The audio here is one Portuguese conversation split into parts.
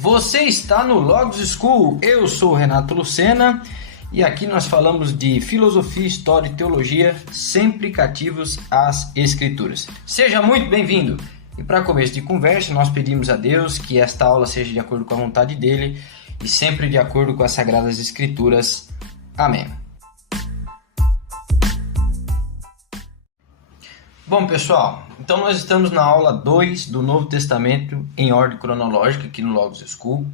Você está no Logos School, eu sou o Renato Lucena e aqui nós falamos de filosofia, história e teologia, sempre cativos às escrituras. Seja muito bem-vindo! E para começo de conversa, nós pedimos a Deus que esta aula seja de acordo com a vontade dele e sempre de acordo com as Sagradas Escrituras. Amém. Bom, pessoal, então nós estamos na aula 2 do Novo Testamento em ordem cronológica aqui no Logos School.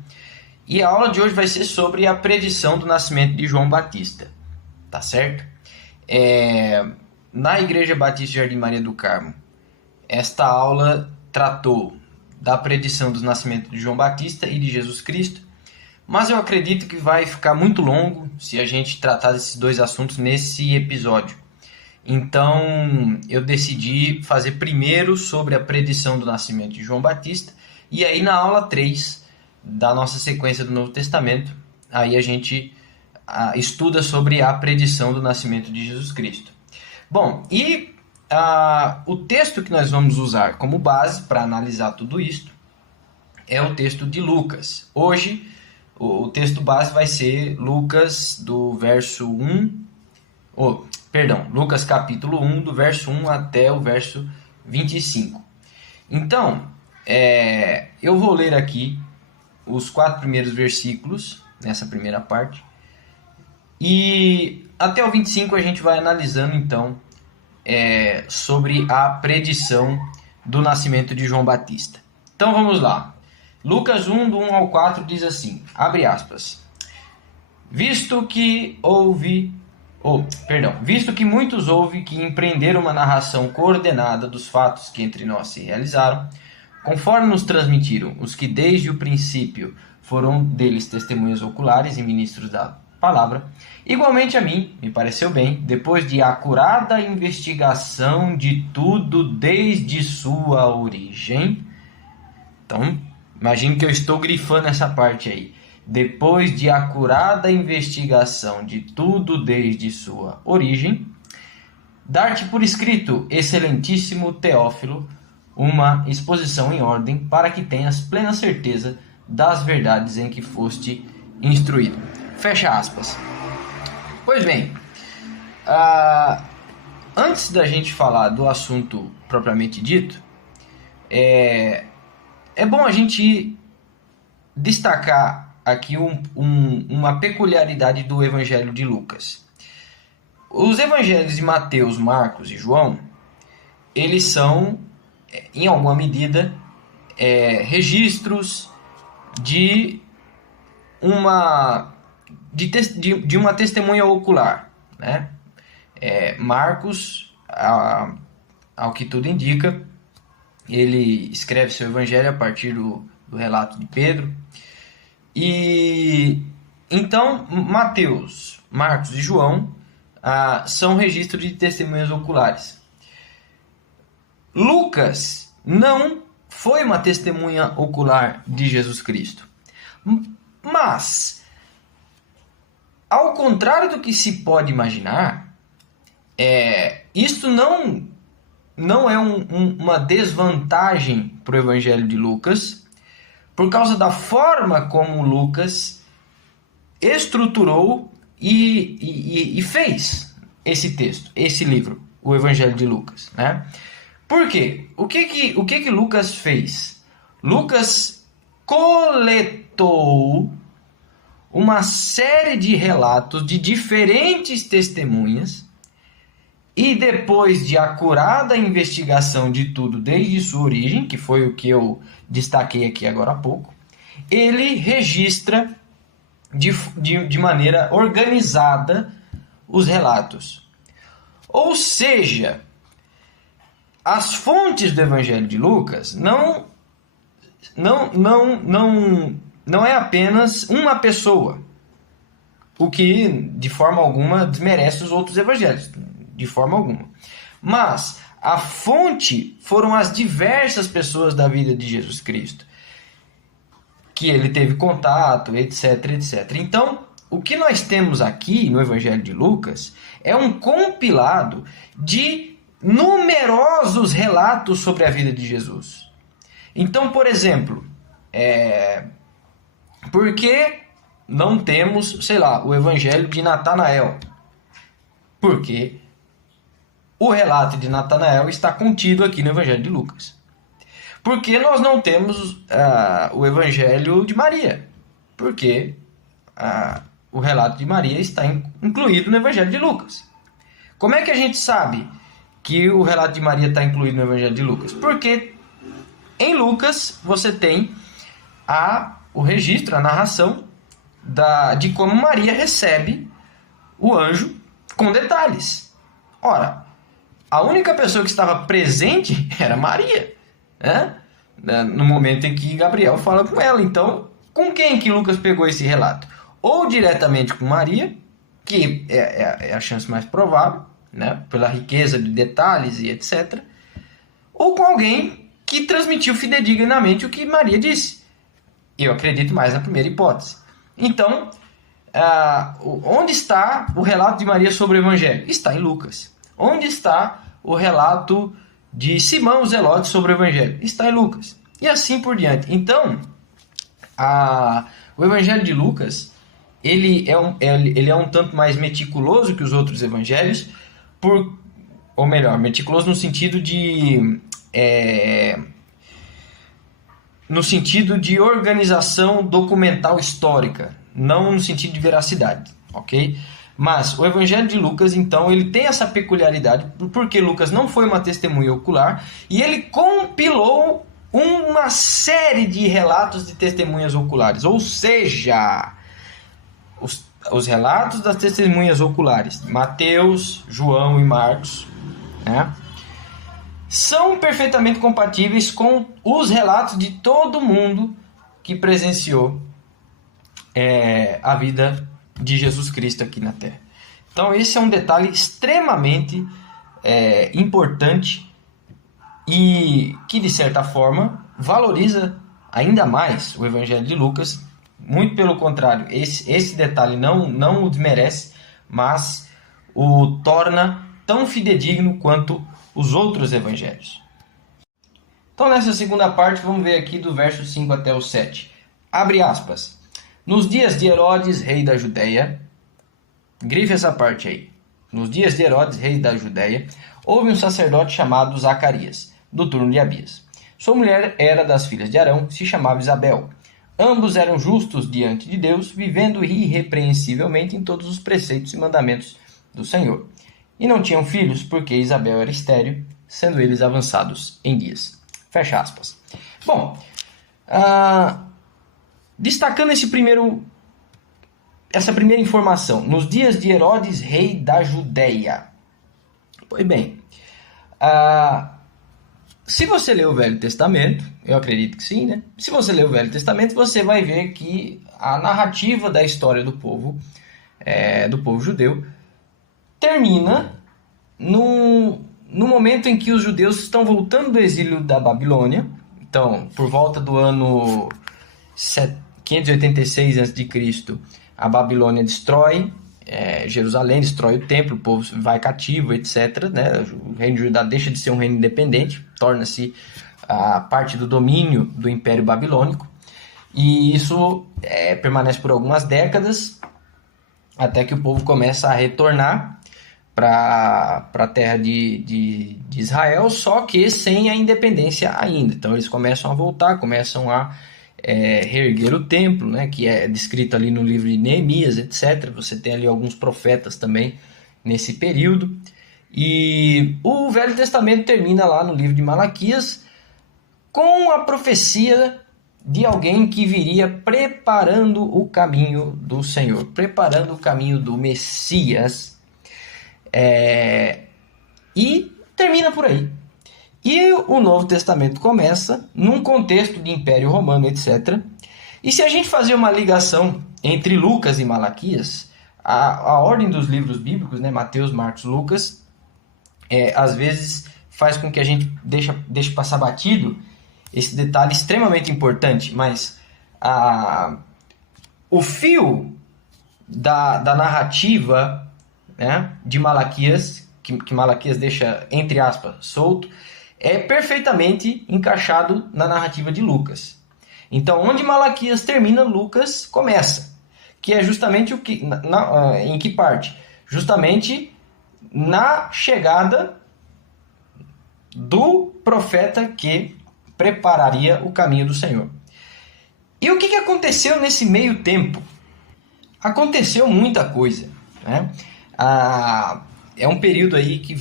E a aula de hoje vai ser sobre a predição do nascimento de João Batista, tá certo? Na Igreja Batista Jardim Maria do Carmo, esta aula tratou da predição do nascimento de João Batista e de Jesus Cristo, mas eu acredito que vai ficar muito longo se a gente tratar desses dois assuntos nesse episódio. Então, eu decidi fazer primeiro sobre a predição do nascimento de João Batista, e aí na aula 3 da nossa sequência do Novo Testamento, aí a gente estuda sobre a predição do nascimento de Jesus Cristo. Bom, e o texto que nós vamos usar como base para analisar tudo isso é o texto de Lucas. Hoje, o texto base vai ser Lucas do verso 1... Lucas capítulo 1, do verso 1 até o verso 25. Então, eu vou ler aqui os 4 primeiros versículos, nessa primeira parte, e até o 25 a gente vai analisando, então, sobre a predição do nascimento de João Batista. Então, vamos lá. Lucas 1, do 1 ao 4, diz assim, abre aspas, visto que muitos houve que empreenderam uma narração coordenada dos fatos que entre nós se realizaram, conforme nos transmitiram os que desde o princípio foram deles testemunhas oculares e ministros da palavra, igualmente a mim, me pareceu bem, depois de acurada investigação de tudo desde sua origem. Então, imagine que eu estou grifando essa parte aí. Depois de acurada investigação de tudo desde sua origem, dar-te por escrito, excelentíssimo Teófilo, uma exposição em ordem para que tenhas plena certeza das verdades em que foste instruído. Fecha aspas. Pois bem, antes da gente falar do assunto propriamente dito, é bom a gente destacar aqui uma peculiaridade do Evangelho de Lucas. Os evangelhos de Mateus, Marcos e João, eles são, em alguma medida, registros de uma testemunha ocular, né? Marcos, ao que tudo indica, ele escreve seu evangelho a partir do relato de Pedro. E então Mateus, Marcos e João são registros de testemunhas oculares. Lucas não foi uma testemunha ocular de Jesus Cristo. Mas, ao contrário do que se pode imaginar, isso não é uma desvantagem para o Evangelho de Lucas, por causa da forma como Lucas estruturou e fez esse texto, esse livro, o Evangelho de Lucas, né? Por quê? O que Lucas fez? Lucas coletou uma série de relatos de diferentes testemunhas e depois de acurada investigação de tudo desde sua origem, que foi o que eu destaquei aqui agora há pouco, ele registra de maneira organizada os relatos. Ou seja, as fontes do Evangelho de Lucas não é apenas uma pessoa, o que de forma alguma desmerece os outros evangelhos, de forma alguma. Mas a fonte foram as diversas pessoas da vida de Jesus Cristo, que ele teve contato, etc, etc. Então, o que nós temos aqui no Evangelho de Lucas é um compilado de numerosos relatos sobre a vida de Jesus. Então, por exemplo, Por que não temos, sei lá, o evangelho de Natanael? Porque o relato de Natanael está contido aqui no evangelho de Lucas. Por que nós não temos o evangelho de Maria? Porque o relato de Maria está incluído no evangelho de Lucas. Como é que a gente sabe que o relato de Maria está incluído no evangelho de Lucas? Porque em Lucas você tem o registro, a narração de como Maria recebe o anjo com detalhes. Ora, a única pessoa que estava presente era Maria, né? No momento em que Gabriel fala com ela. Então, com quem que Lucas pegou esse relato? Ou diretamente com Maria, que é a chance mais provável, né? Pela riqueza de detalhes e etc. Ou com alguém que transmitiu fidedignamente o que Maria disse. Eu acredito mais na primeira hipótese. Então, onde está o relato de Maria sobre o Evangelho? Está em Lucas. Onde está o relato de Simão Zelote sobre o Evangelho? Está em Lucas. E assim por diante. Então, o Evangelho de Lucas, ele é um tanto mais meticuloso que os outros evangelhos, ou melhor, meticuloso no sentido de organização documental histórica, não no sentido de veracidade, ok? Mas o Evangelho de Lucas, então, ele tem essa peculiaridade, porque Lucas não foi uma testemunha ocular, e ele compilou uma série de relatos de testemunhas oculares, ou seja, os relatos das testemunhas oculares, Mateus, João e Marcos, né, são perfeitamente compatíveis com os relatos de todo mundo que presenciou a vida de Jesus Cristo aqui na Terra. Então esse é um detalhe extremamente importante e que, de certa forma, valoriza ainda mais o Evangelho de Lucas. Muito pelo contrário, esse detalhe não o desmerece, mas o torna tão fidedigno quanto os outros evangelhos. Então, nessa segunda parte, vamos ver aqui do verso 5 até o 7. Abre aspas. Nos dias de Herodes, rei da Judéia, grife essa parte aí. Nos dias de Herodes, rei da Judéia, houve um sacerdote chamado Zacarias, do turno de Abias. Sua mulher era das filhas de Arão, se chamava Isabel. Ambos eram justos diante de Deus, vivendo irrepreensivelmente em todos os preceitos e mandamentos do Senhor. E não tinham filhos, porque Isabel era estéril, sendo eles avançados em dias. Fecha aspas. Bom, destacando essa primeira informação, nos dias de Herodes, rei da Judéia. Pois bem, se você ler o Velho Testamento, eu acredito que sim, né? Se você ler o Velho Testamento, você vai ver que a narrativa da história do povo judeu termina no momento em que os judeus estão voltando do exílio da Babilônia. Então, por volta do ano 586 a.C., a Babilônia destrói Jerusalém, destrói o templo, o povo vai cativo, etc. Né? O reino de Judá deixa de ser um reino independente, torna-se a parte do domínio do Império Babilônico. E isso permanece por algumas décadas, até que o povo começa a retornar para a terra de Israel, só que sem a independência ainda. Então eles começam a voltar, começam a reerguer o templo, né, que é descrito ali no livro de Neemias, etc. Você tem ali alguns profetas também nesse período. E o Velho Testamento termina lá no livro de Malaquias com a profecia de alguém que viria preparando o caminho do Senhor, preparando o caminho do Messias. E termina por aí. E o Novo Testamento começa num contexto de Império Romano, etc. E se a gente fazer uma ligação entre Lucas e Malaquias, a ordem dos livros bíblicos, né, Mateus, Marcos, Lucas, às vezes faz com que a gente deixe passar batido esse detalhe extremamente importante, mas o fio da narrativa, né, de Malaquias, que Malaquias deixa, entre aspas, solto, é perfeitamente encaixado na narrativa de Lucas. Então, onde Malaquias termina, Lucas começa. Que é justamente o que, em que parte? Justamente na chegada do profeta que prepararia o caminho do Senhor. E o que aconteceu nesse meio tempo? Aconteceu muita coisa, né? É um período aí que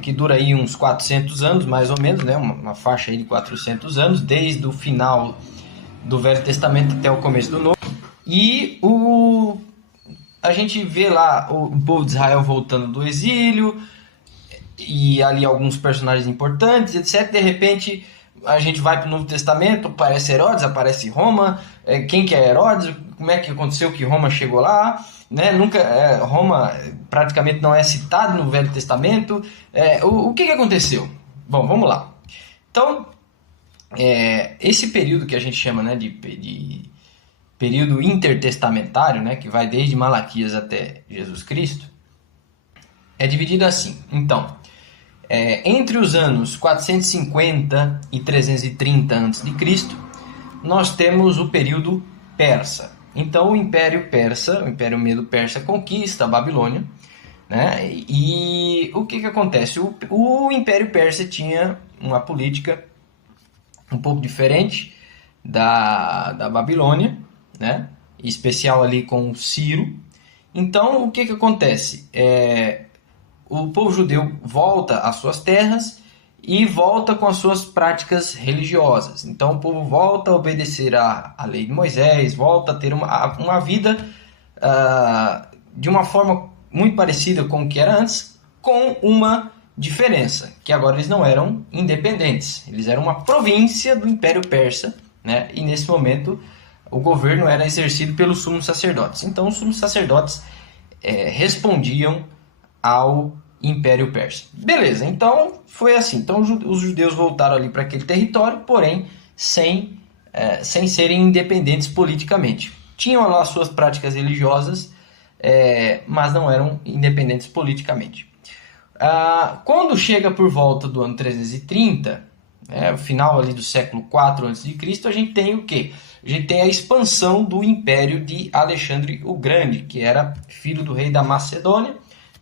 que dura aí uns 400 anos, mais ou menos, né? Uma faixa aí de 400 anos, desde o final do Velho Testamento até o começo do Novo. E a gente vê lá o povo de Israel voltando do exílio, e ali alguns personagens importantes, etc. De repente, a gente vai para o Novo Testamento, aparece Herodes, aparece Roma. Quem que é Herodes? Como é que aconteceu que Roma chegou lá? Né? Roma praticamente não é citado no Velho Testamento. O que aconteceu? Bom, vamos lá. Então, esse período que a gente chama, né, de período intertestamentário, né, que vai desde Malaquias até Jesus Cristo, é dividido assim. Então, entre os anos 450 e 330 a.C., nós temos o período persa. Então, o Império Persa, o Império Medo-Persa, conquista a Babilônia, né? E o que acontece? O Império Persa tinha uma política um pouco diferente da Babilônia, né? Em especial ali com Ciro. Então, o que acontece? O povo judeu volta às suas terras e volta com as suas práticas religiosas. Então o povo volta a obedecer à lei de Moisés, volta a ter uma vida de uma forma muito parecida com o que era antes, com uma diferença, que agora eles não eram independentes, eles eram uma província do Império Persa, né? E nesse momento o governo era exercido pelos sumos sacerdotes. Então os sumos sacerdotes respondiam ao Império Persa. Beleza, então foi assim. Então os judeus voltaram ali para aquele território, porém sem serem independentes politicamente. Tinham lá suas práticas religiosas, mas não eram independentes politicamente. Quando chega por volta do ano 330, o final ali do século IV a.C., a gente tem o quê? A gente tem a expansão do Império de Alexandre o Grande, que era filho do rei da Macedônia.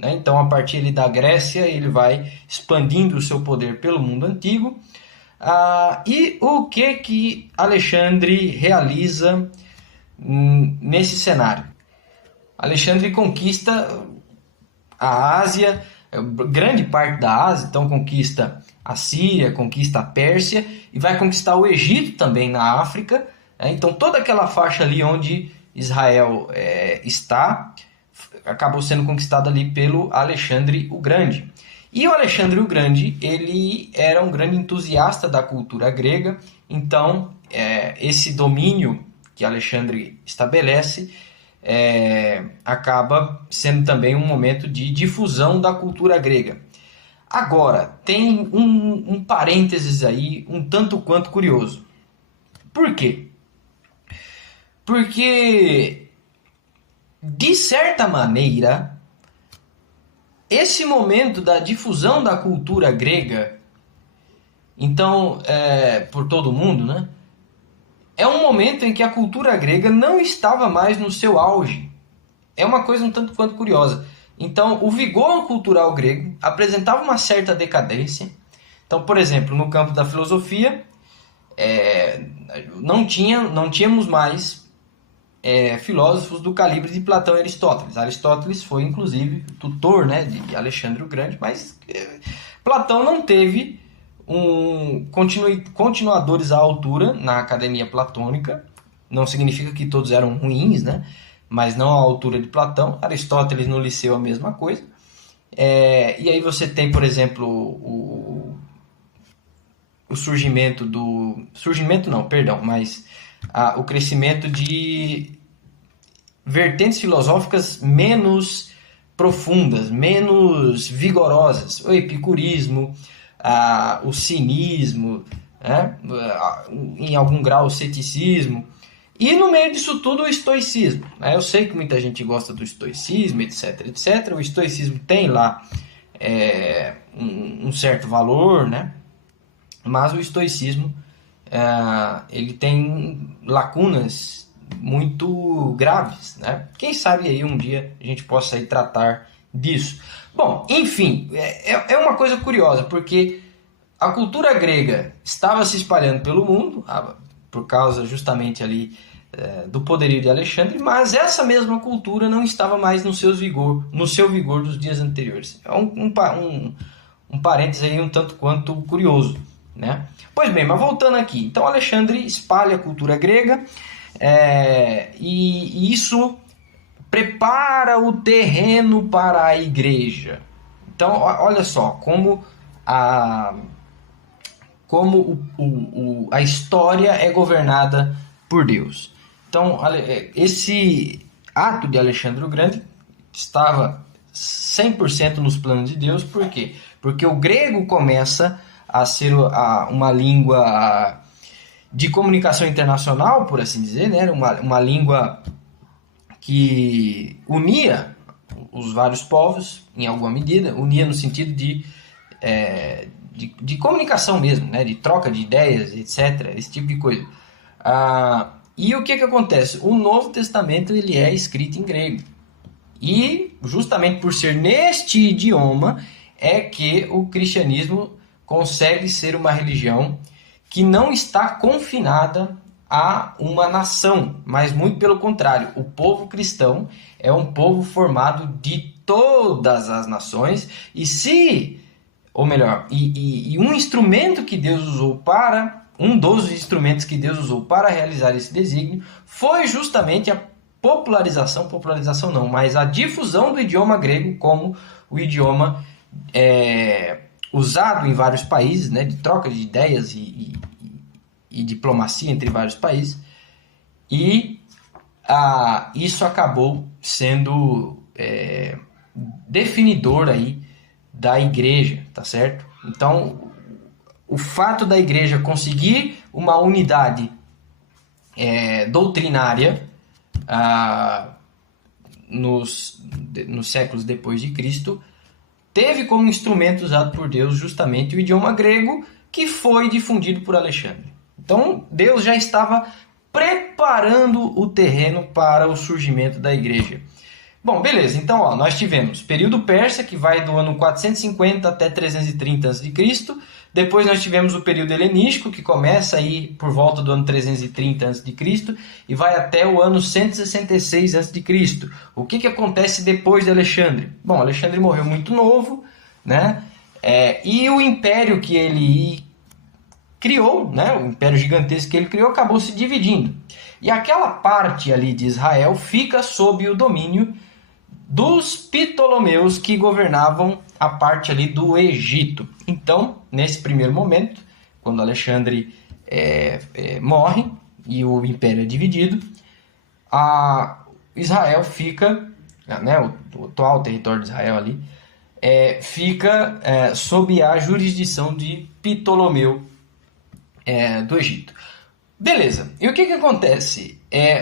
Então, a partir ali da Grécia, ele vai expandindo o seu poder pelo mundo antigo. E o que Alexandre realiza nesse cenário? Alexandre conquista a Ásia, grande parte da Ásia, então conquista a Síria, conquista a Pérsia e vai conquistar o Egito também na África. Então, toda aquela faixa ali onde Israel está acabou sendo conquistado ali pelo Alexandre o Grande. E o Alexandre o Grande, ele era um grande entusiasta da cultura grega, então esse domínio que Alexandre estabelece acaba sendo também um momento de difusão da cultura grega. Agora, tem um parênteses aí um tanto quanto curioso. Por quê? Porque de certa maneira, esse momento da difusão da cultura grega, então, por todo o mundo, né, é um momento em que a cultura grega não estava mais no seu auge. É uma coisa um tanto quanto curiosa. Então, o vigor cultural grego apresentava uma certa decadência. Então, por exemplo, no campo da filosofia, não tínhamos mais filósofos do calibre de Platão e Aristóteles. Aristóteles foi, inclusive, tutor, né, de Alexandre o Grande, mas Platão não teve continuadores à altura na academia platônica. Não significa que todos eram ruins, né, mas não à altura de Platão. Aristóteles no Liceu a mesma coisa. E aí você tem, por exemplo, o surgimento do... Surgimento não, perdão, mas o crescimento de vertentes filosóficas menos profundas, menos vigorosas. O epicurismo, o cinismo, né? Em algum grau o ceticismo. E no meio disso tudo o estoicismo. Eu sei que muita gente gosta do estoicismo, etc, etc. O estoicismo tem lá um certo valor, né? Mas o estoicismo ele tem lacunas muito graves, né? Quem sabe aí um dia a gente possa aí tratar disso. Bom, enfim, é uma coisa curiosa, porque a cultura grega estava se espalhando pelo mundo, por causa justamente ali do poderio de Alexandre, mas essa mesma cultura não estava mais no seu vigor dos dias anteriores. É um parênteses aí um tanto quanto curioso, né? Pois bem, mas voltando aqui, então Alexandre espalha a cultura grega, e isso prepara o terreno para a igreja. Então, olha só como a história é governada por Deus. Então, esse ato de Alexandre o Grande estava 100% nos planos de Deus. Por quê? Porque o grego começa a ser uma língua de comunicação internacional, por assim dizer, né? Uma língua que unia os vários povos, em alguma medida, unia no sentido de comunicação mesmo, né? De troca de ideias, etc., esse tipo de coisa. E o que acontece? O Novo Testamento ele é escrito em grego. E justamente por ser neste idioma é que o cristianismo consegue ser uma religião que não está confinada a uma nação, mas muito pelo contrário, o povo cristão é um povo formado de todas as nações, um instrumento que Deus usou um dos instrumentos que Deus usou para realizar esse desígnio foi justamente a popularização não, mas a difusão do idioma grego como o idioma usado em vários países, né, de troca de ideias e diplomacia entre vários países, e isso acabou sendo definidor aí da igreja, tá certo? Então, o fato da igreja conseguir uma unidade doutrinária nos séculos depois de Cristo teve como instrumento usado por Deus justamente o idioma grego, que foi difundido por Alexandre. Então, Deus já estava preparando o terreno para o surgimento da igreja. Bom, beleza. Então, nós tivemos período persa, que vai do ano 450 até 330 a.C. Depois nós tivemos o período helenístico, que começa aí por volta do ano 330 a.C. e vai até o ano 166 a.C. O que acontece depois de Alexandre? Bom, Alexandre morreu muito novo, né? E o império que ele criou, né? O império gigantesco que ele criou, acabou se dividindo. E aquela parte ali de Israel fica sob o domínio dos Ptolomeus, que governavam a parte ali do Egito. Então, nesse primeiro momento, quando Alexandre morre e o império é dividido, Israel fica, né, o atual território de Israel ali, fica sob a jurisdição de Ptolomeu do Egito. Beleza, e o que acontece?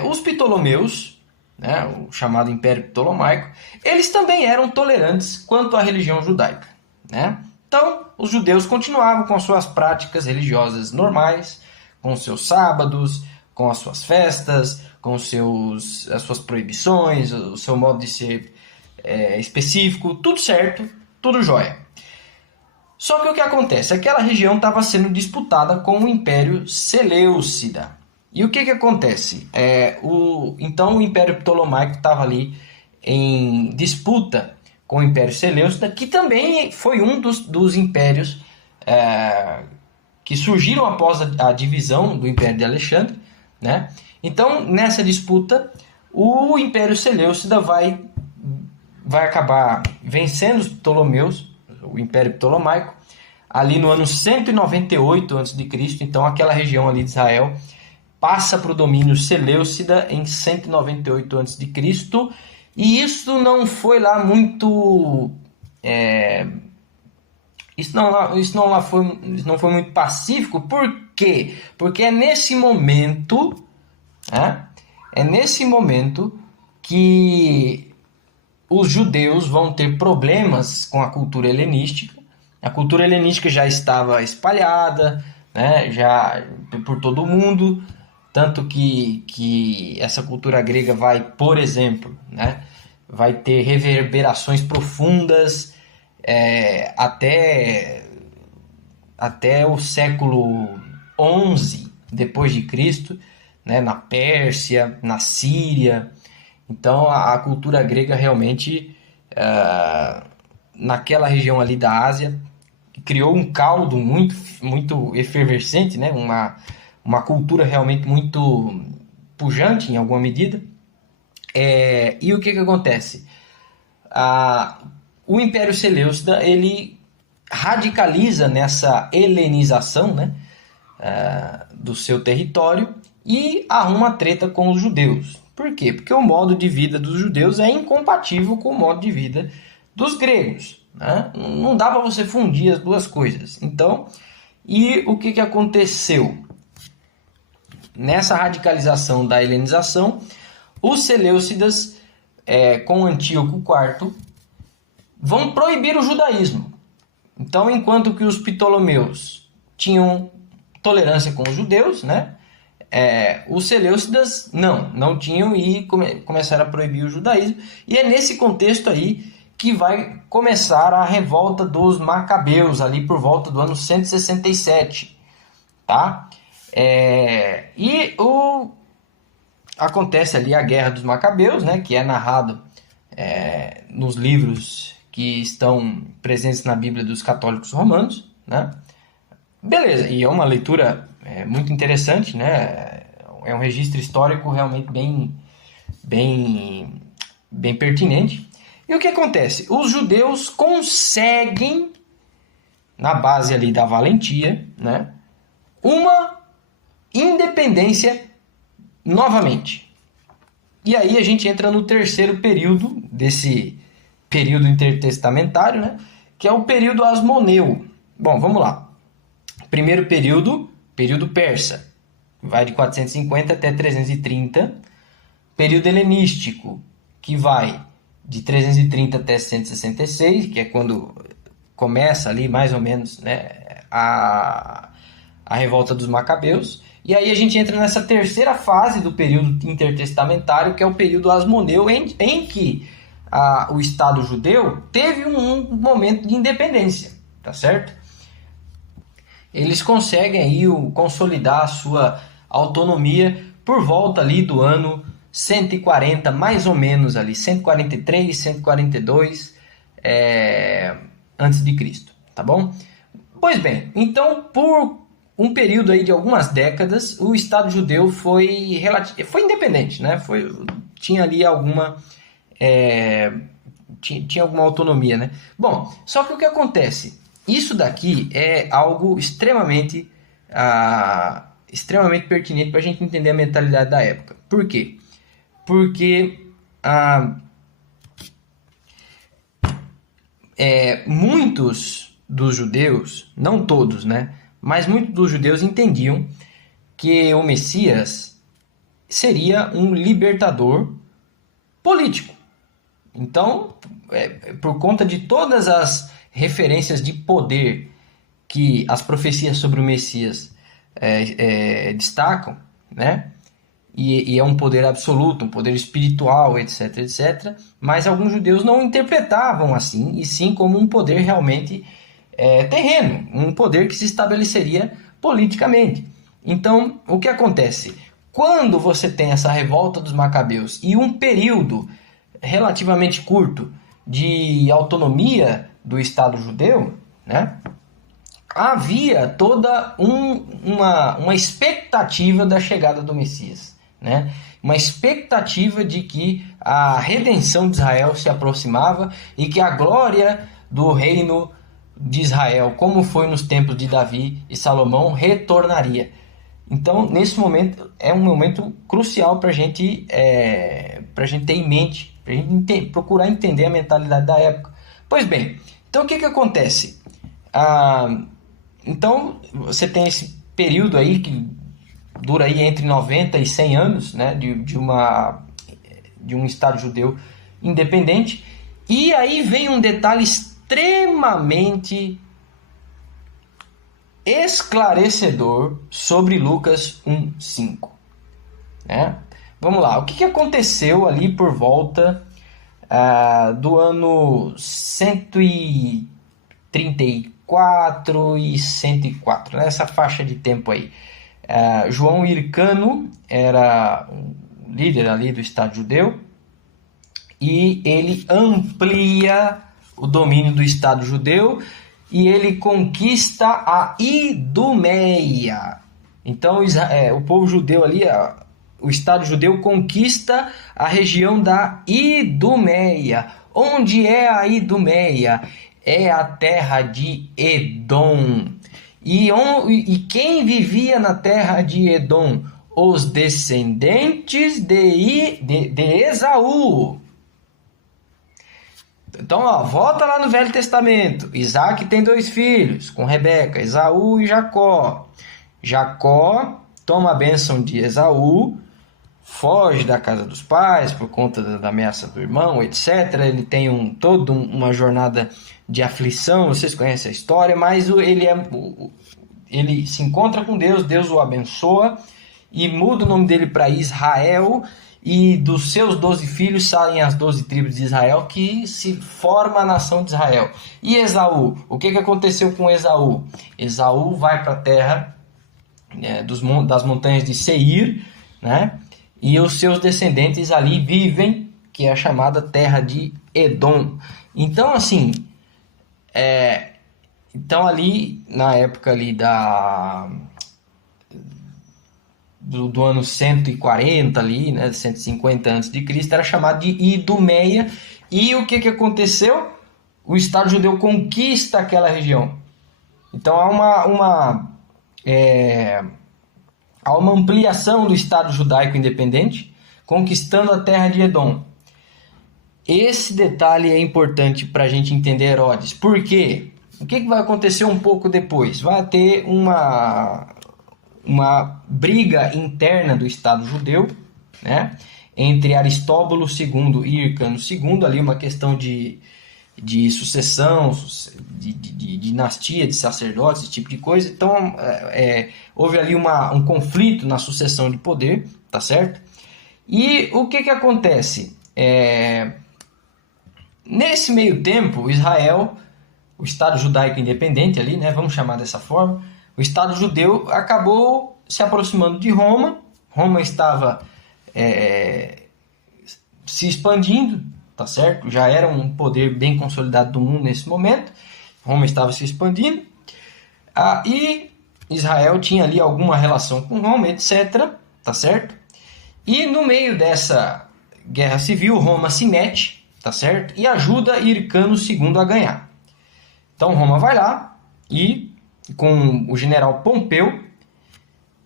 Os Ptolomeus, né, o chamado Império Ptolomaico, eles também eram tolerantes quanto à religião judaica, né? Então, os judeus continuavam com as suas práticas religiosas normais, com os seus sábados, com as suas festas, com as suas proibições, o seu modo de ser específico, tudo certo, tudo jóia. Só que o que acontece? Aquela região estava sendo disputada com o Império Seleucida. E o que acontece? Então o Império Ptolomaico estava ali em disputa com o Império Seleucida, que também foi um dos impérios que surgiram após a divisão do Império de Alexandre, né? Então, nessa disputa, o Império Seleucida vai acabar vencendo os Ptolomeus, o Império Ptolomaico, ali no ano 198 a.C., então aquela região ali de Israel passa para o domínio Seleucida em 198 a.C., e isso não foi lá muito... Isso não foi muito pacífico. Por quê? Porque é nesse momento que os judeus vão ter problemas com a cultura helenística. A cultura helenística já estava espalhada, né, já por todo o mundo, tanto que essa cultura grega vai, por exemplo, né, vai ter reverberações profundas até o século XI depois de Cristo, né, na Pérsia, na Síria. Então a cultura grega realmente naquela região ali da Ásia criou um caldo muito efervescente, né, uma cultura realmente muito pujante em alguma medida. E o que acontece? O Império Seleucida ele radicaliza nessa helenização, né, do seu território e arruma treta com os judeus. Por quê? Porque o modo de vida dos judeus é incompatível com o modo de vida dos gregos, né? Não dá para você fundir as duas coisas. Então, e o que aconteceu? Nessa radicalização da helenização, os seleucidas, com Antíoco IV, vão proibir o judaísmo. Então, enquanto que os ptolomeus tinham tolerância com os judeus, né, os seleucidas não tinham e começaram a proibir o judaísmo. E é nesse contexto aí que vai começar a revolta dos macabeus, ali por volta do ano 167, tá? Acontece ali a Guerra dos Macabeus, né, que é narrado nos livros que estão presentes na Bíblia dos católicos romanos, né? Beleza, e é uma leitura muito interessante, né? É um registro histórico realmente bem pertinente. E o que acontece? Os judeus conseguem, na base ali da valentia, né, uma independência novamente. E aí a gente entra no terceiro período desse período intertestamentário, né, que é o período asmoneu. Bom, vamos lá. Primeiro período persa, vai de 450 até 330. Período helenístico, que vai de 330 até 166, que é quando começa ali mais ou menos, né, a revolta dos macabeus. E aí a gente entra nessa terceira fase do período intertestamentário, que é o período asmoneu, em que o Estado judeu teve um momento de independência, tá certo? Eles conseguem aí consolidar a sua autonomia por volta ali do ano 140, mais ou menos ali, 143, 142 antes de Cristo, tá bom? Pois bem, então por um período aí de algumas décadas, o Estado judeu foi independente, né? Tinha ali tinha alguma autonomia, né? Bom, só que o que acontece? Isso daqui é algo extremamente pertinente para a gente entender a mentalidade da época. Por quê? Porque muitos dos judeus, não todos, né? Mas muitos dos judeus entendiam que o Messias seria um libertador político. Então, por conta de todas as referências de poder que as profecias sobre o Messias destacam, né? E é um poder absoluto, um poder espiritual, etc, etc. Mas alguns judeus não interpretavam assim, e sim como um poder realmente terreno, um poder que se estabeleceria politicamente. Então, o que acontece? Quando você tem essa revolta dos macabeus e um período relativamente curto de autonomia do Estado judeu, né, havia toda uma expectativa da chegada do Messias, né? Uma expectativa de que a redenção de Israel se aproximava e que a glória do reino de Israel, como foi nos tempos de Davi e Salomão, retornaria. Então, nesse momento, é um momento crucial para a gente ter em mente, para a gente procurar entender a mentalidade da época. Pois bem, então o que acontece? Então, você tem esse período aí que dura aí entre 90 e 100 anos, né, de um Estado judeu independente. E aí vem um detalhe extremamente esclarecedor sobre Lucas 1:5, né? Vamos lá, o que aconteceu ali por volta do ano 134 e 104, nessa faixa de tempo aí. João Hircano era um líder ali do Estado judeu e ele amplia o domínio do Estado judeu e ele conquista a Idumeia. Então o povo judeu ali, o Estado judeu conquista a região da Idumeia. Onde é a Idumeia? É a terra de Edom. E quem vivia na terra de Edom? Os descendentes de Esaú. Então, volta lá no Velho Testamento. Isaac tem 2 filhos com Rebeca, Esaú e Jacó. Jacó toma a bênção de Esaú, foge da casa dos pais por conta da ameaça do irmão, etc. Ele tem toda uma jornada de aflição, vocês conhecem a história, mas ele se encontra com Deus, Deus o abençoa e muda o nome dele para Israel, e dos seus 12 filhos saem as 12 tribos de Israel, que se forma a nação de Israel. E Esaú? O que aconteceu com Esaú? Esaú vai para a terra das montanhas de Seir, né? E os seus descendentes ali vivem, que é a chamada terra de Edom. Então, assim, então ali na época ali do ano 140 ali, né, 150 a.C., era chamado de Idumeia. E o que aconteceu? O Estado judeu conquista aquela região. Então há uma ampliação do Estado judaico independente, conquistando a terra de Edom. Esse detalhe é importante para a gente entender Herodes. Por quê? O que vai acontecer um pouco depois? Vai ter uma briga interna do Estado judeu, né, entre Aristóbulo II e Hircano II, ali uma questão de sucessão, de dinastia, de sacerdotes, esse tipo de coisa. Então, houve ali um conflito na sucessão de poder, tá certo? E o que acontece? Nesse meio tempo, Israel, o Estado judaico independente ali, né, vamos chamar dessa forma, o Estado judeu acabou se aproximando de Roma. Roma estava se expandindo, tá certo? Já era um poder bem consolidado do mundo nesse momento. Roma estava se expandindo. E Israel tinha ali alguma relação com Roma, etc. Tá certo? E no meio dessa guerra civil, Roma se mete, tá certo? E ajuda Hircano II a ganhar. Então Roma vai lá e com o general Pompeu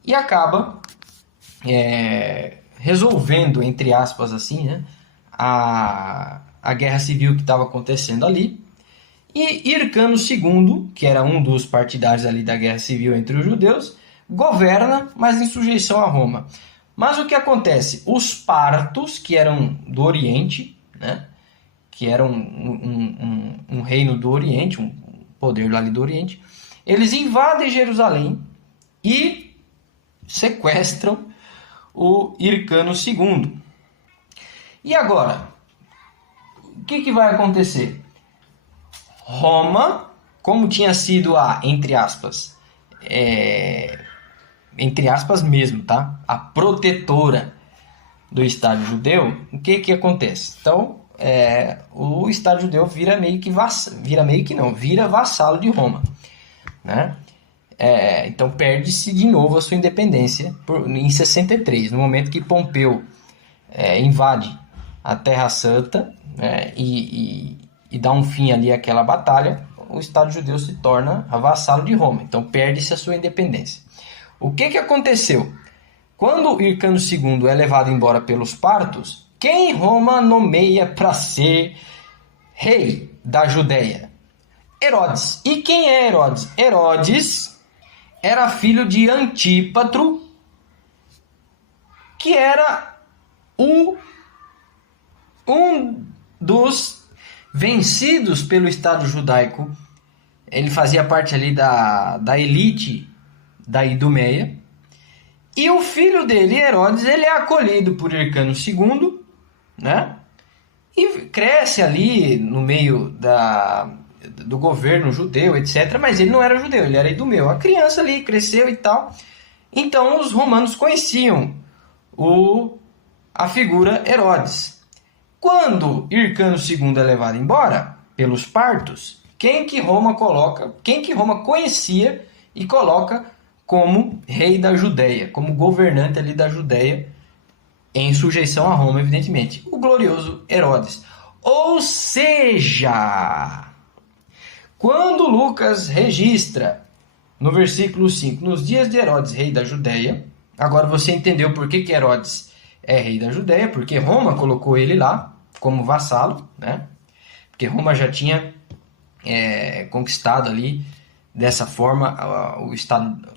e acaba resolvendo, entre aspas assim, né, a guerra civil que estava acontecendo ali. E Hircano II, que era um dos partidários ali da guerra civil entre os judeus, governa, mas em sujeição a Roma. Mas o que acontece? Os partos, que eram do Oriente, né, que eram um reino do Oriente, um poder lá ali do Oriente, eles invadem Jerusalém e sequestram o Hircano II. E agora, o que vai acontecer? Roma, como tinha sido entre aspas mesmo, tá? A protetora do Estado judeu, o que acontece? Então, o Estado judeu vira vassalo de Roma, né? Então perde-se de novo a sua independência em 63, no momento que Pompeu invade a Terra Santa, né, e dá um fim ali àquela batalha. O Estado judeu se torna vassalo de Roma, então perde-se a sua independência. O que aconteceu? Quando Hircano II é levado embora pelos partos, quem Roma nomeia para ser rei da Judéia? Herodes. E quem é Herodes? Herodes era filho de Antípatro, que era um dos vencidos pelo Estado judaico ele fazia parte ali da elite da Idumeia. E o filho dele, Herodes, ele é acolhido por Hircano II, né? E cresce ali no meio do governo judeu, etc. Mas ele não era judeu, ele era idumeu. A criança ali cresceu e tal. Então os romanos conheciam a figura Herodes. Quando Hircano II é levado embora pelos partos, quem que Roma conhecia e coloca como rei da Judéia, como governante ali da Judéia, em sujeição a Roma, evidentemente, o glorioso Herodes. Ou seja, quando Lucas registra no versículo 5, nos dias de Herodes, rei da Judéia, agora você entendeu por que Herodes é rei da Judéia, porque Roma colocou ele lá como vassalo, né? Porque Roma já tinha conquistado ali dessa forma o estado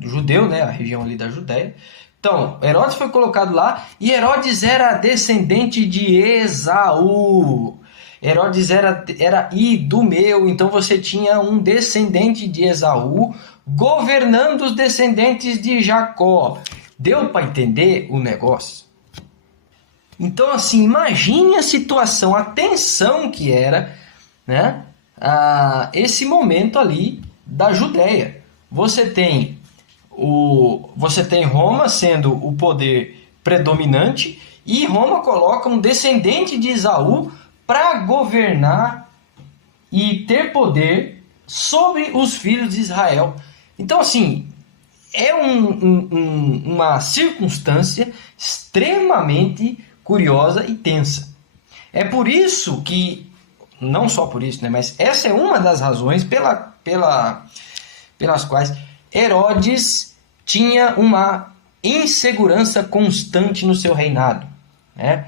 judeu, né? A região ali da Judéia. Então, Herodes foi colocado lá e Herodes era descendente de Esaú. Herodes era idumeu, então você tinha um descendente de Esaú governando os descendentes de Jacó. Deu para entender o negócio? Então, assim, imagine a situação, a tensão que era, né? Esse momento ali da Judéia. Você tem Roma sendo o poder predominante e Roma coloca um descendente de Esaú para governar e ter poder sobre os filhos de Israel. Então, assim, é uma circunstância extremamente curiosa e tensa. É por isso que, não só por isso, né, mas essa é uma das razões pelas quais Herodes tinha uma insegurança constante no seu reinado, né?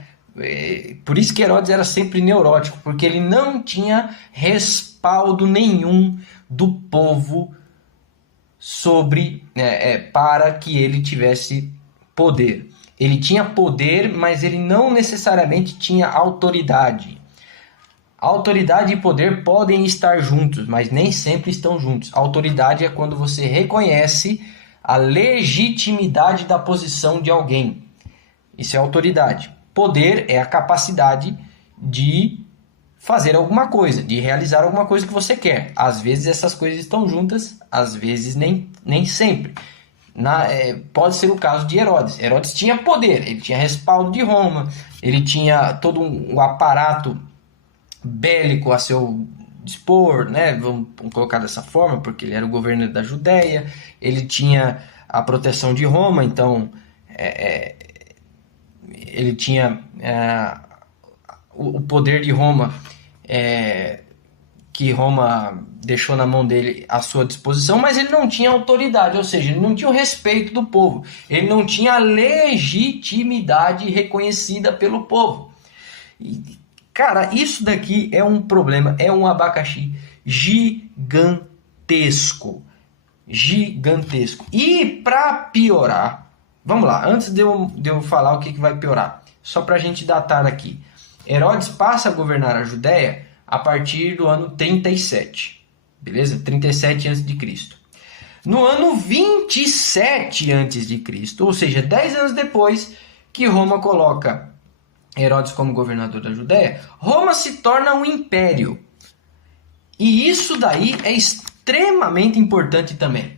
Por isso que Herodes era sempre neurótico, porque ele não tinha respaldo nenhum do povo para que ele tivesse poder. Ele tinha poder, mas ele não necessariamente tinha autoridade. Autoridade e poder podem estar juntos, mas nem sempre estão juntos. Autoridade é quando você reconhece a legitimidade da posição de alguém. Isso é autoridade. Poder é a capacidade de fazer alguma coisa, de realizar alguma coisa que você quer. Às vezes essas coisas estão juntas, às vezes nem sempre. Pode ser o caso de Herodes. Herodes tinha poder, ele tinha respaldo de Roma, ele tinha todo um aparato bélico a seu dispor, né? Vamos colocar dessa forma, porque ele era o governador da Judéia, ele tinha a proteção de Roma, então ele tinha o poder de Roma, que Roma deixou na mão dele à sua disposição, mas ele não tinha autoridade, ou seja, ele não tinha o respeito do povo, ele não tinha a legitimidade reconhecida pelo povo. Cara, isso daqui é um problema, é um abacaxi gigantesco. Gigantesco. E para piorar, vamos lá, antes de eu falar o que vai piorar, só para a gente datar aqui. Herodes passa a governar a Judéia a partir do ano 37, beleza? 37 a.C. No ano 27 a.C., ou seja, 10 anos depois que Roma coloca Herodes como governador da Judéia, Roma se torna um império. E isso daí é extremamente importante também.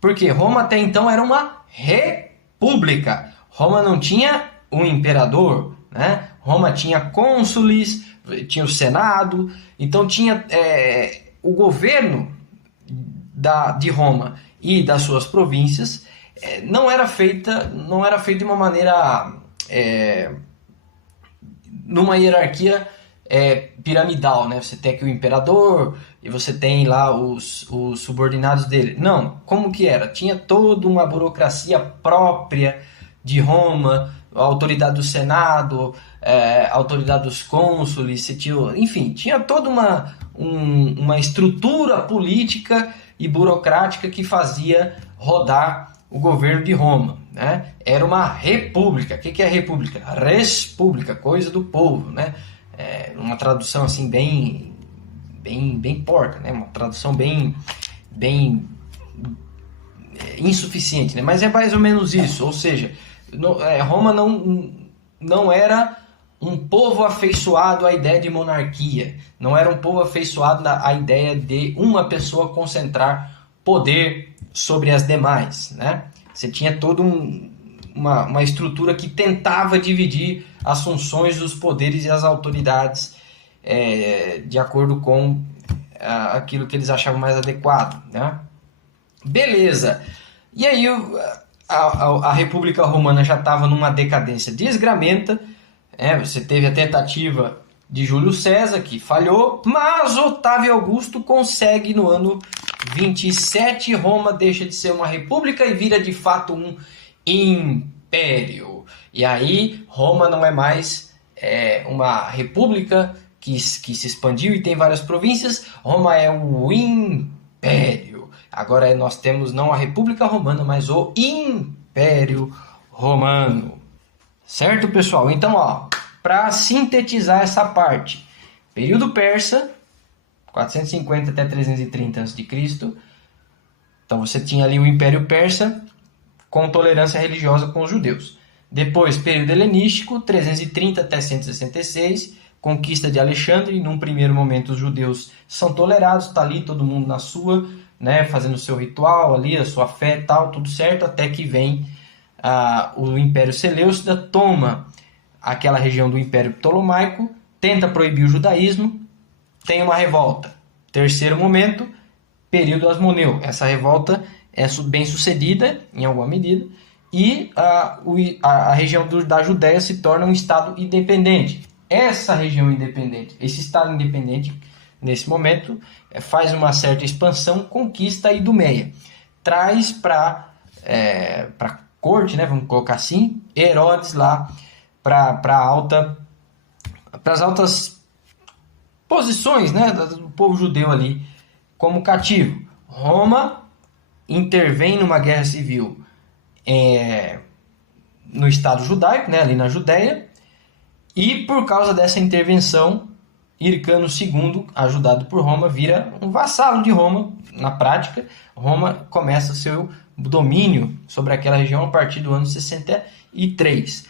Porque Roma até então era uma república. Roma não tinha um imperador, né? Roma tinha cônsules, tinha o Senado, então tinha o governo de Roma e das suas províncias não era feita de uma maneira numa hierarquia piramidal, né? Você tem aqui o imperador e você tem lá os subordinados dele. Não, como que era? Tinha toda uma burocracia própria de Roma, a autoridade do Senado, a autoridade dos cônsules, enfim, tinha toda uma estrutura política e burocrática que fazia rodar o governo de Roma, né? Era uma república. O que é república? Res publica, coisa do povo, né? Uma tradução assim bem bem porca, né? Uma tradução bem insuficiente, né? Mas é mais ou menos isso, ou seja, Roma não era um povo afeiçoado à ideia de monarquia, não era um povo afeiçoado à ideia de uma pessoa concentrar poder sobre as demais, né? Você tinha toda uma estrutura que tentava dividir as funções, os poderes e as autoridades de acordo com aquilo que eles achavam mais adequado, né? Beleza. E aí a República Romana já estava numa decadência desgramenta. Você teve a tentativa de Júlio César, que falhou, mas Otávio Augusto consegue no ano 27. Roma deixa de ser uma república e vira de fato um império. E aí Roma não é mais uma república que se expandiu e tem várias províncias. Roma é o império. Agora nós temos não a República Romana, mas o Império Romano. Certo, pessoal? Então, para sintetizar essa parte, período persa, 450 até 330 a.C. Então você tinha ali o Império Persa com tolerância religiosa com os judeus. Depois, período helenístico, 330 até 166, conquista de Alexandre. Num primeiro momento os judeus são tolerados, está ali todo mundo na sua, né, fazendo o seu ritual ali, a sua fé e tal, tudo certo, até que vem o Império Seleucida, toma aquela região do Império Ptolomaico, tenta proibir o judaísmo, tem uma revolta. Terceiro momento, período Asmoneu. Essa revolta é bem sucedida, em alguma medida, e a região da Judéia se torna um estado independente. Essa região independente, esse estado independente, nesse momento, faz uma certa expansão, conquista a Idumeia. Traz para a corte, né, vamos colocar assim, Herodes lá para as altas posições, né, do povo judeu ali como cativo. Roma intervém numa guerra civil no Estado judaico, né, ali na Judéia, e por causa dessa intervenção, Hircano II, ajudado por Roma, vira um vassalo de Roma. Na prática, Roma começa seu domínio sobre aquela região a partir do ano 63.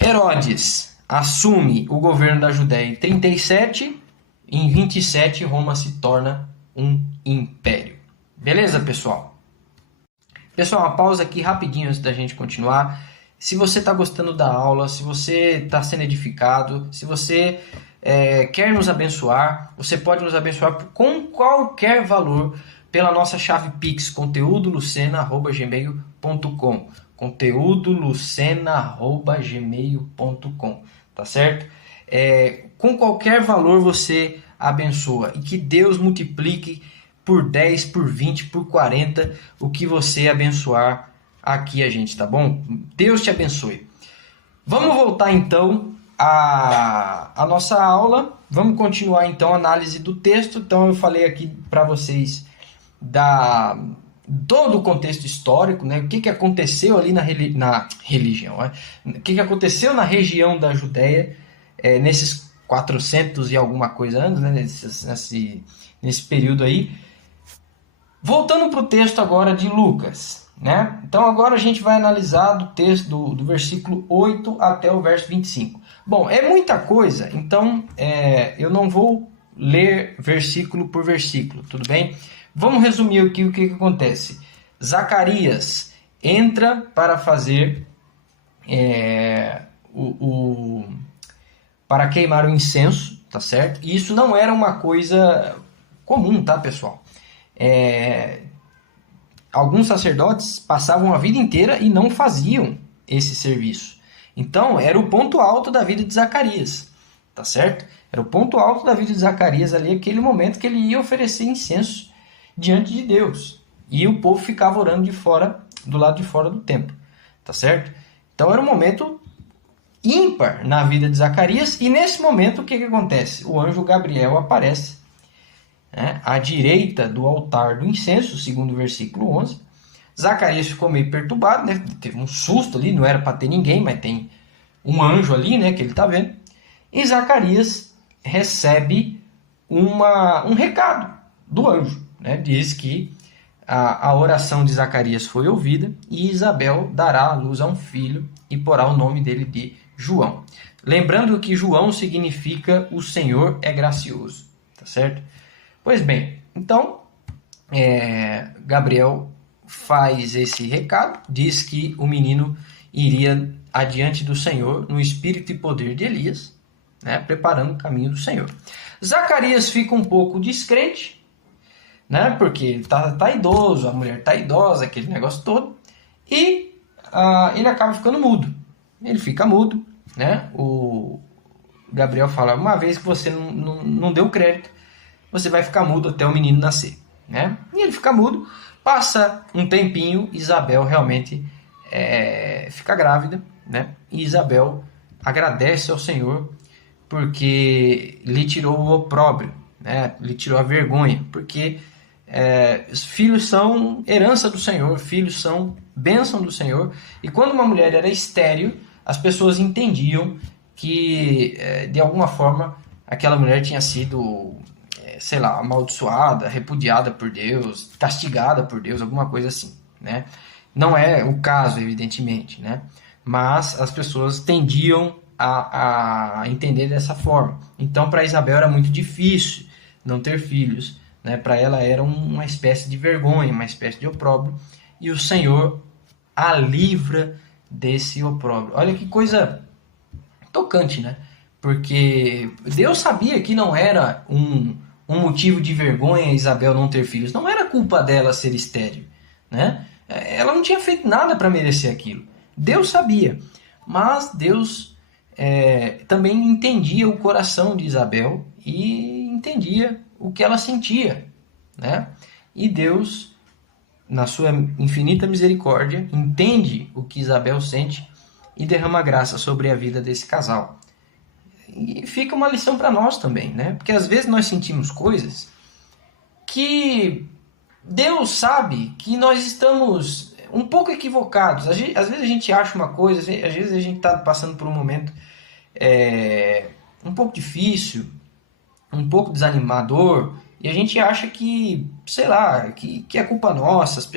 Herodes assume o governo da Judéia em 37. Em 27, Roma se torna um império. Beleza, pessoal? Pessoal, uma pausa aqui rapidinho antes da gente continuar. Se você está gostando da aula, se você está sendo edificado, se você quer nos abençoar, você pode nos abençoar com qualquer valor pela nossa chave Pix, conteudolucena@gmail.com, conteudolucena@gmail.com, tá certo? Com qualquer valor você abençoa e que Deus multiplique por 10, por 20, por 40 o que você abençoar aqui a gente, tá bom? Deus te abençoe. Vamos voltar então à nossa aula. Vamos continuar então a análise do texto. Então eu falei aqui para vocês todo o contexto histórico, né? O que aconteceu ali na religião, né? O que aconteceu na região da Judéia nesses 400 e alguma coisa anos, né? nesse período aí. Voltando para o texto agora de Lucas, né? Então agora a gente vai analisar do texto do versículo 8 até o verso 25. Bom, é muita coisa, então eu não vou ler versículo por versículo, tudo bem? Vamos resumir aqui o que acontece. Zacarias entra para fazer para queimar o incenso, tá certo? E isso não era uma coisa comum, tá, pessoal? Alguns sacerdotes passavam a vida inteira e não faziam esse serviço. Então, era o ponto alto da vida de Zacarias, tá certo? Era o ponto alto da vida de Zacarias ali, aquele momento que ele ia oferecer incenso diante de Deus. E o povo ficava orando do lado de fora do templo, tá certo? Então, era um momento ímpar na vida de Zacarias. E nesse momento, o que acontece? O anjo Gabriel aparece à direita do altar do incenso, segundo o versículo 11. Zacarias ficou meio perturbado, né? Teve um susto ali, não era para ter ninguém, mas tem um anjo ali, né, que ele está vendo. E Zacarias recebe um recado do anjo, né? Diz que a oração de Zacarias foi ouvida e Isabel dará à luz a um filho e porá o nome dele de João. Lembrando que João significa o Senhor é gracioso, tá certo? Pois bem, então Gabriel faz esse recado, diz que o menino iria adiante do Senhor no espírito e poder de Elias, né, preparando o caminho do Senhor. Zacarias fica um pouco descrente, né, porque ele tá idoso, a mulher tá idosa, aquele negócio todo, e ele acaba ficando mudo. Ele fica mudo, né? O Gabriel fala, uma vez que você não deu crédito, você vai ficar mudo até o menino nascer, né? E ele fica mudo, passa um tempinho, Isabel realmente fica grávida, né? E Isabel agradece ao Senhor porque lhe tirou o opróbrio, né? Lhe tirou a vergonha, porque os filhos são herança do Senhor, filhos são bênção do Senhor, e quando uma mulher era estéril, as pessoas entendiam que de alguma forma aquela mulher tinha sido, sei lá, amaldiçoada, repudiada por Deus, castigada por Deus, alguma coisa assim, né? Não é o caso, evidentemente, né? Mas as pessoas tendiam a entender dessa forma. Então, para Isabel era muito difícil não ter filhos, né? Para ela era uma espécie de vergonha, uma espécie de opróbrio, e o Senhor a livra desse opróbrio. Olha que coisa tocante, né? Porque Deus sabia que não era um motivo de vergonha Isabel não ter filhos. Não era culpa dela ser estéril, né? Ela não tinha feito nada para merecer aquilo. Deus sabia, mas Deus também entendia o coração de Isabel e entendia o que ela sentia, né? E Deus, na sua infinita misericórdia, entende o que Isabel sente e derrama graça sobre a vida desse casal. E fica uma lição para nós também, né? Porque às vezes nós sentimos coisas que Deus sabe que nós estamos um pouco equivocados. Às vezes a gente acha uma coisa, às vezes a gente está passando por um momento um pouco difícil, um pouco desanimador, e a gente acha que, sei lá, que é culpa nossa.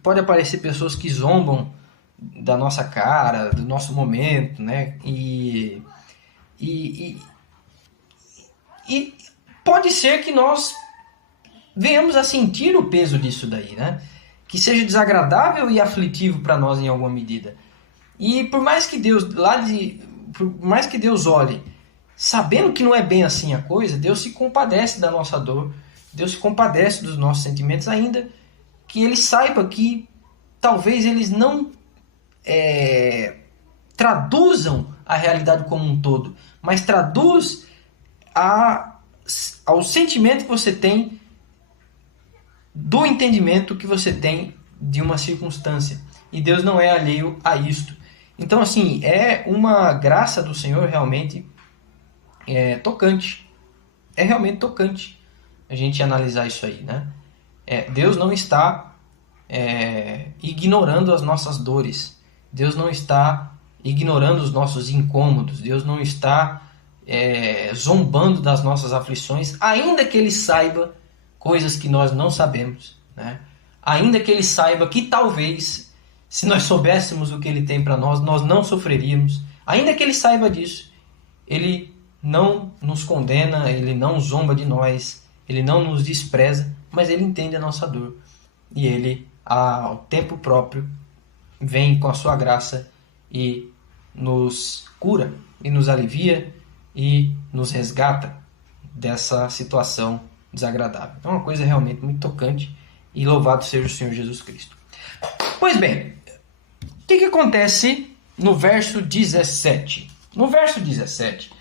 Pode aparecer pessoas que zombam da nossa cara, do nosso momento, né? E pode ser que nós venhamos a sentir o peso disso daí, né? Que seja desagradável e aflitivo para nós em alguma medida. E por mais que Deus olhe, sabendo que não é bem assim a coisa, Deus se compadece da nossa dor, Deus se compadece dos nossos sentimentos, ainda que Ele saiba que talvez eles não traduzam a realidade como um todo, mas traduz ao sentimento que você tem do entendimento que você tem de uma circunstância. E Deus não é alheio a isto. Então, assim, é uma graça do Senhor realmente tocante. É realmente tocante a gente analisar isso aí, né? Deus não está ignorando as nossas dores. Deus não está ignorando os nossos incômodos. Deus não está zombando das nossas aflições, ainda que Ele saiba coisas que nós não sabemos, né? Ainda que Ele saiba que talvez, se nós soubéssemos o que Ele tem para nós, nós não sofreríamos. Ainda que Ele saiba disso, Ele não nos condena, Ele não zomba de nós, Ele não nos despreza, mas Ele entende a nossa dor. E Ele, ao tempo próprio, vem com a sua graça e nos cura, e nos alivia, e nos resgata dessa situação desagradável. É uma coisa realmente muito tocante, e louvado seja o Senhor Jesus Cristo. Pois bem, o que acontece no verso 17? No verso 17,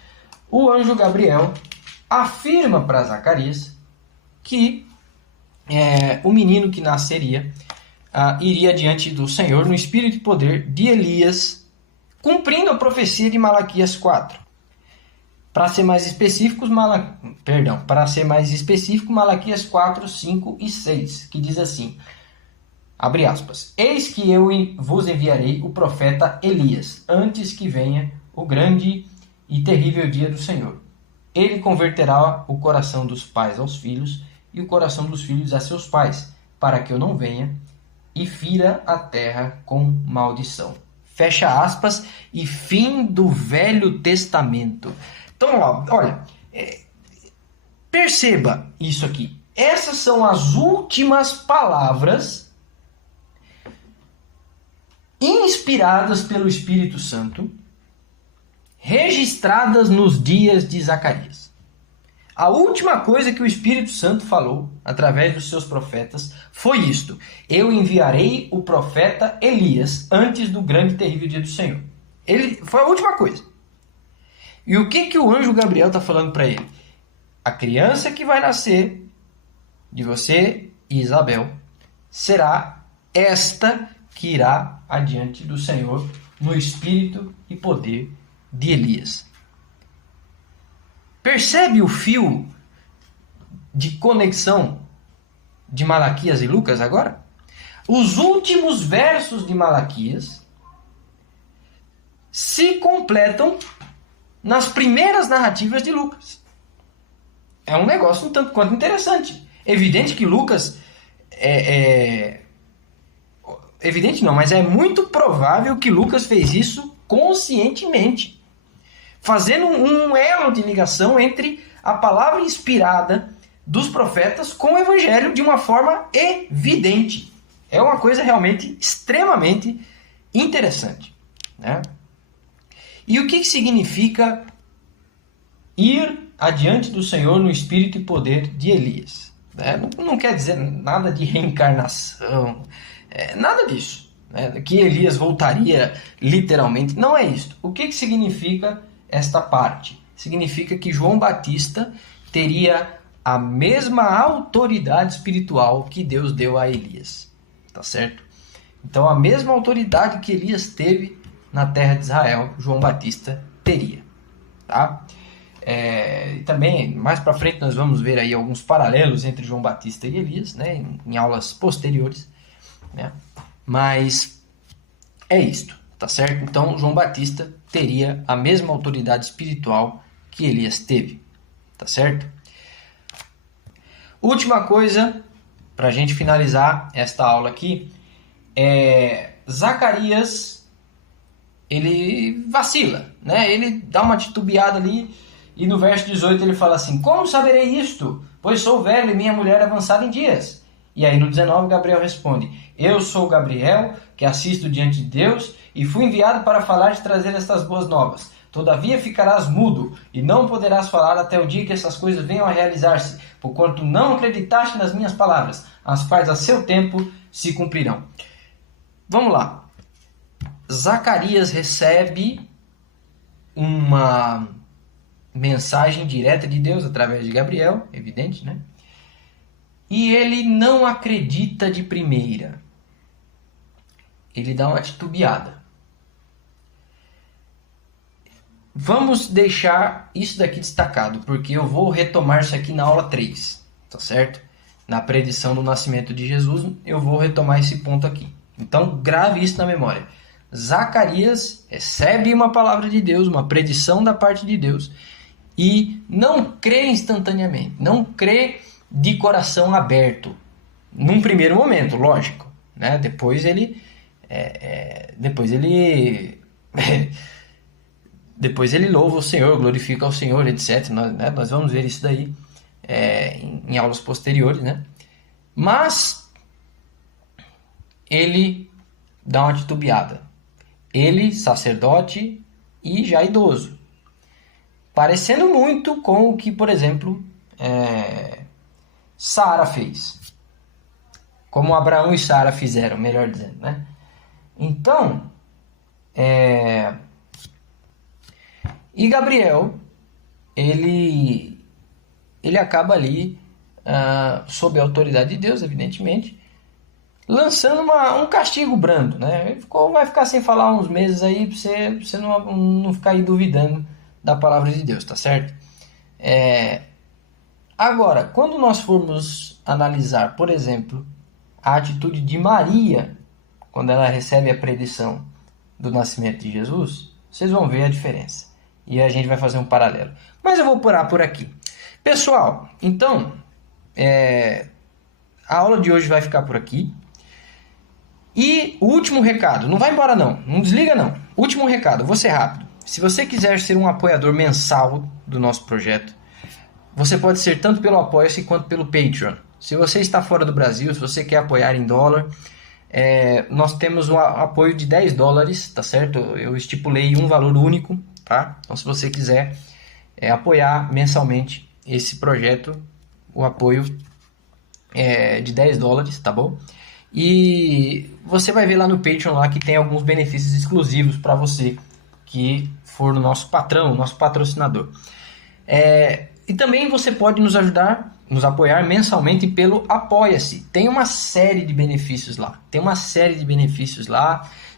o anjo Gabriel afirma para Zacarias que o menino que nasceria iria diante do Senhor no espírito e poder de Elias, cumprindo a profecia de Malaquias 4. Para ser mais específico, Malaquias 4, 5 e 6, que diz assim, abre aspas, eis que eu vos enviarei o profeta Elias, antes que venha o grande e terrível dia do Senhor. ele converterá o coração dos pais aos filhos e o coração dos filhos a seus pais, para que eu não venha e fira a terra com maldição. Fecha aspas, e fim do Velho Testamento. Então, olha, perceba isso aqui. Essas são as últimas palavras inspiradas pelo Espírito Santo, registradas nos dias de Zacarias. A última coisa que o Espírito Santo falou, através dos seus profetas, foi isto: eu enviarei o profeta Elias antes do grande e terrível dia do Senhor. Foi a última coisa. E o que o anjo Gabriel está falando para ele? A criança que vai nascer de você e Isabel será esta que irá adiante do Senhor no espírito e poder de Elias. Percebe o fio de conexão de Malaquias e Lucas agora? Os últimos versos de Malaquias se completam nas primeiras narrativas de Lucas. É um negócio um tanto quanto interessante. Evidente que Lucas evidente não, mas é muito provável que Lucas fez isso conscientemente, fazendo um elo de ligação entre a palavra inspirada dos profetas com o evangelho de uma forma evidente. É uma coisa realmente extremamente interessante, né? E o que significa ir adiante do Senhor no espírito e poder de Elias? Não quer dizer nada de reencarnação, nada disso, né? Que Elias voltaria literalmente. Não é isso. O que significa esta parte? Significa que João Batista teria a mesma autoridade espiritual que Deus deu a Elias. Tá certo? Então, a mesma autoridade que Elias teve na terra de Israel, João Batista teria. Tá? E também, mais para frente, nós vamos ver aí alguns paralelos entre João Batista e Elias, né? Em aulas posteriores. Né? Mas é isto, tá certo? Então, João Batista teria a mesma autoridade espiritual que Elias teve. Tá certo? Última coisa, para a gente finalizar esta aula aqui, Zacarias, ele vacila, né? Ele dá uma titubeada ali e no verso 18 ele fala assim: como saberei isto? Pois sou velho e minha mulher avançada em dias. E aí no 19 Gabriel responde: eu sou Gabriel, que assisto diante de Deus e fui enviado para falar e trazer estas boas novas. Todavia ficarás mudo e não poderás falar até o dia que essas coisas venham a realizar-se, porquanto não acreditaste nas minhas palavras, as quais a seu tempo se cumprirão. Vamos lá. Zacarias recebe uma mensagem direta de Deus através de Gabriel, evidente, né? E ele não acredita de primeira. Ele dá uma titubeada. Vamos deixar isso daqui destacado, porque eu vou retomar isso aqui na aula 3, tá certo? Na predição do nascimento de Jesus, eu vou retomar esse ponto aqui. Então, grave isso na memória. Zacarias recebe uma palavra de Deus, uma predição da parte de Deus, e não crê instantaneamente, não crê de coração aberto. Num primeiro momento, lógico, né? Depois ele louva o Senhor, glorifica o Senhor, etc. Nós vamos ver isso daí em aulas posteriores, né? Mas ele dá uma titubeada. Ele, sacerdote e já idoso. Parecendo muito com o que, por exemplo, Sara fez. Como Abraão e Sara fizeram, melhor dizendo, né? Então, e Gabriel, ele acaba ali, sob a autoridade de Deus, evidentemente, lançando um castigo brando, né? Ele vai ficar sem falar uns meses aí, pra você não ficar aí duvidando da palavra de Deus, tá certo? Agora, quando nós formos analisar, por exemplo, a atitude de Maria, quando ela recebe a predição do nascimento de Jesus, vocês vão ver a diferença. e a gente vai fazer um paralelo. Mas eu vou parar por aqui. Pessoal, então, a aula de hoje vai ficar por aqui. E o último recado, não vai embora não desliga não. Último recado, vou ser rápido. Se você quiser ser um apoiador mensal do nosso projeto, você pode ser tanto pelo Apoia-se quanto pelo Patreon. Se você está fora do Brasil, se você quer apoiar em dólar, nós temos um apoio de $10, tá certo? Eu estipulei um valor único, tá? Então se você quiser apoiar mensalmente esse projeto, o apoio é de $10, tá bom? E você vai ver lá no Patreon lá que tem alguns benefícios exclusivos para você que for o nosso patrão, nosso patrocinador. E também você pode nos ajudar, nos apoiar mensalmente pelo Apoia-se. Tem uma série de benefícios lá.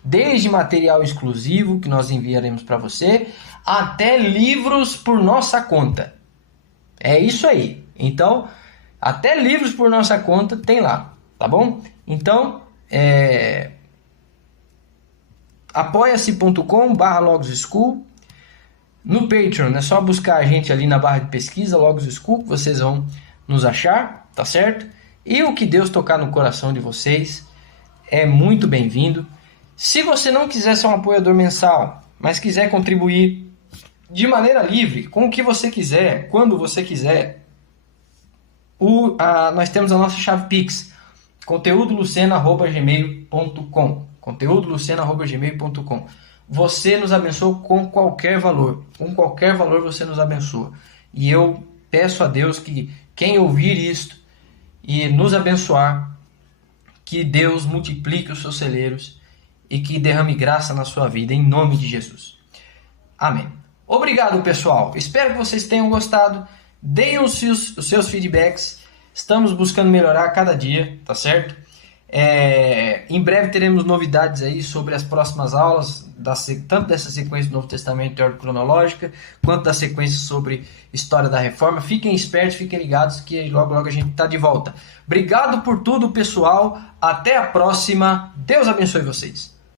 Desde material exclusivo que nós enviaremos para você, até livros por nossa conta. É isso aí. Então, até livros por nossa conta tem lá, tá bom? Então, apoia-se.com/logosschool. No Patreon é só buscar a gente ali na barra de pesquisa, Logos School, que vocês vão nos achar, tá certo? E o que Deus tocar no coração de vocês é muito bem-vindo. Se você não quiser ser um apoiador mensal, mas quiser contribuir de maneira livre, com o que você quiser, quando você quiser, nós temos a nossa chave Pix, conteudolucena@gmail.com, conteudolucena@gmail.com. Você nos abençoa com qualquer valor. Com qualquer valor você nos abençoa. E eu peço a Deus que quem ouvir isto e nos abençoar, que Deus multiplique os seus celeiros e que derrame graça na sua vida, em nome de Jesus. Amém. Obrigado, pessoal. Espero que vocês tenham gostado. Deem os seus feedbacks. Estamos buscando melhorar a cada dia, tá certo? Em breve teremos novidades aí sobre as próximas aulas, tanto dessa sequência do Novo Testamento teórico cronológica, quanto da sequência sobre história da Reforma. Fiquem espertos, fiquem ligados que logo logo a gente está de volta. Obrigado por tudo, pessoal. Até a próxima. Deus abençoe vocês.